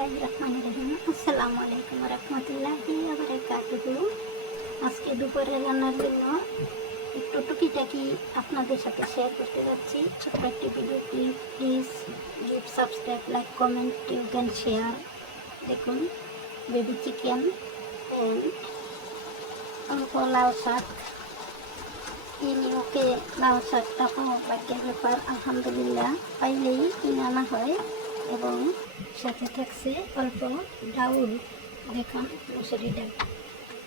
বিসমিল্লাহির রহমানির রহিম। আসসালামু আলাইকুম ওয়া রাহমাতুল্লাহি ওয়া বারাকাতুহু। আজকে দুপুরে রান্নার জন্য একটু টুকিটাকি আপনাদের সাথে শেয়ার করতে যাচ্ছি। ছোট্ট একটি video clip. Please give subscribe, like, comment, you can share. দেখুন, বেবি চিকেন অ্যান্ড অল্প লাউ শাক। ওকে, লাউ শাকটা ভাগ্যের ব্যাপার, আলহামদুলিল্লাহ পাইলেই কিনে আনা হয়। এবং সাথে থাকছে অল্প ডাউল। দেখুন, মুসুরি ডাল।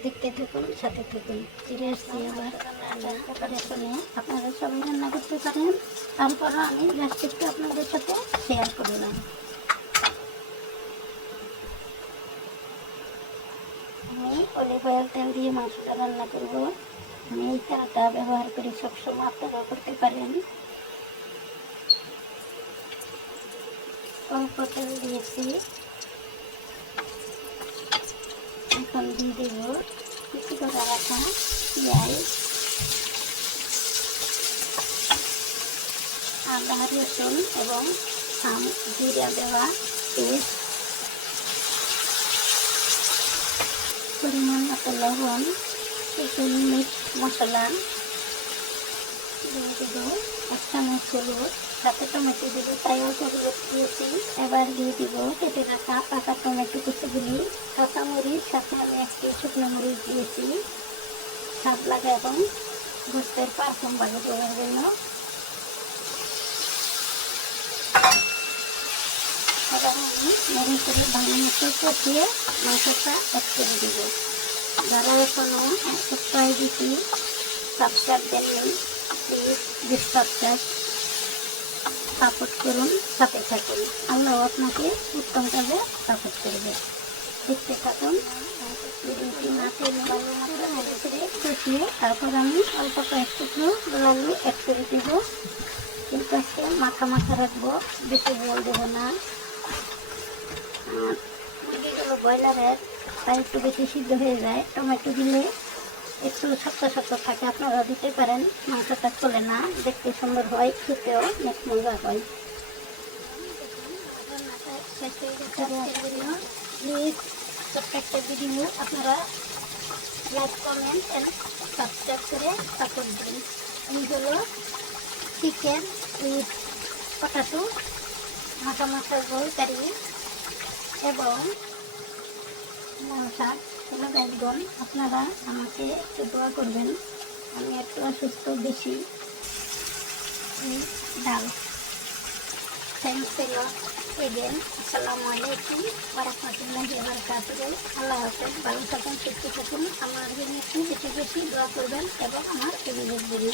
দেখতে থাকুন, সাথে থাকুন। ফিরে আসছি আবার প্রিপারেশনে। আপনারা সবাই রান্না করতে পারেন, তারপরও আমি জাস্ট একটু আপনাদের সাথে শেয়ার করলাম। আমি অলিভ অয়েল তেল দিয়ে মাংসটা রান্না করব। আমি এই তেলটা ব্যবহার করি সবসময়, আপনারা করতে পারেন। অল্প তেল দিয়েছি, এখন দিয়ে দেব কুচি করে রাখা পেঁয়াজ, আদা রসুন এবং জিরা দেওয়া পেস্ট, পরিমাণ মতো লবণ, একটু মিট মশলা দিয়ে দেব, এক চামচ হলুদ, সাথে টমেটো দেব, তাই অল্প হলুদ দিয়েছি। এবার দিয়ে দিব কেটে রাখা পাকা টমেটো কুচিগুলি, কাঁচামরিচ, সাথে আমি একটি শুকনো মরিচ দিয়েছি স্বাদ লাগা এবং গোস্তের পারফিউম বাড়ি দেওয়ার জন্য। এবার আমি মেরে করে ভালো মতো কষিয়ে মাংসটা অ্যাড করে দেব। যারা এখনও সাবস্ক্রাইব দিচ্ছি, সাবস্ক্রাইব দেননি, প্লিজ দিস সাবস্ক্রাইব, সাপোর্ট করুন, সাথে থাকুন। আল্লাহ আপনাকে উত্তম কাজে সাপোর্ট করবে। দেখতে থাকুন, ভিডিওটি না টেনে কষিয়ে তারপর আমি অল্প কয়েক টুকরো আলু অ্যাড করে দেব। কিন্তু আজকে মাথা মাথা রাখবো, বেশি জল দেবো না। মুরগিগুলো ব্রয়লারের, তাই একটু বেশি সিদ্ধ হয়ে যায়। টমেটো দিলে একটু শক্ত শক্ত থাকে, আপনারা দিতে পারেন, মাংসটা চলে না, দেখতে সুন্দর হয়, খেতেও অনেক মজা হয়। প্লিজ ছোট্ট একটা ভিডিও আপনারা লাইক, কমেন্ট অ্যান্ড সাবস্ক্রাইব করে সাপোর্ট দিন। এই হলো চিকেন উইথ পটাটো মাখা মাখা গোল কারি এবং লাউ শাক। হলো গাইডগণ, আপনারা আমাকে একটু দোয়া করবেন, আমি একটু অসুস্থ বেশি। ডাল। Thanks a lot again. আসসালামু আলাইকুম ওয়া রাহমাতুল্লাহি ওয়া বারাকাতুহু। আল্লাহ হাফেজ, ভালো থাকুন, সুস্থ থাকুন। আমার জন্য একটু বেশি বেশি দোয়া করবেন এবং আমার পরিবারের জন্য।